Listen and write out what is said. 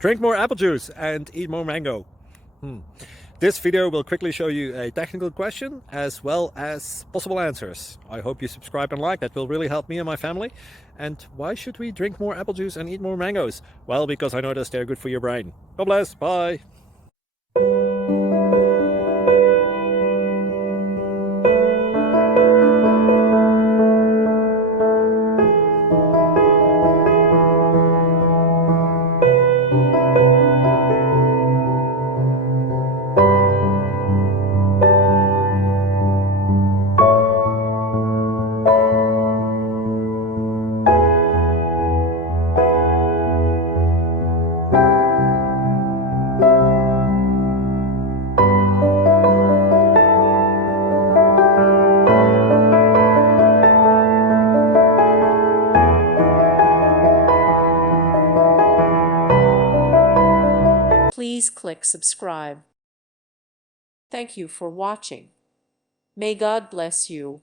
Drink more apple juice and eat more mango. This video will quickly show you a technical question as well as possible answers. I hope you subscribe and like, that will really help me and my family. And why should we drink more apple juice and eat more mangoes? Well, because I noticed they're good for your brain. God bless, bye. Please click subscribe. Thank you for watching. May God bless you.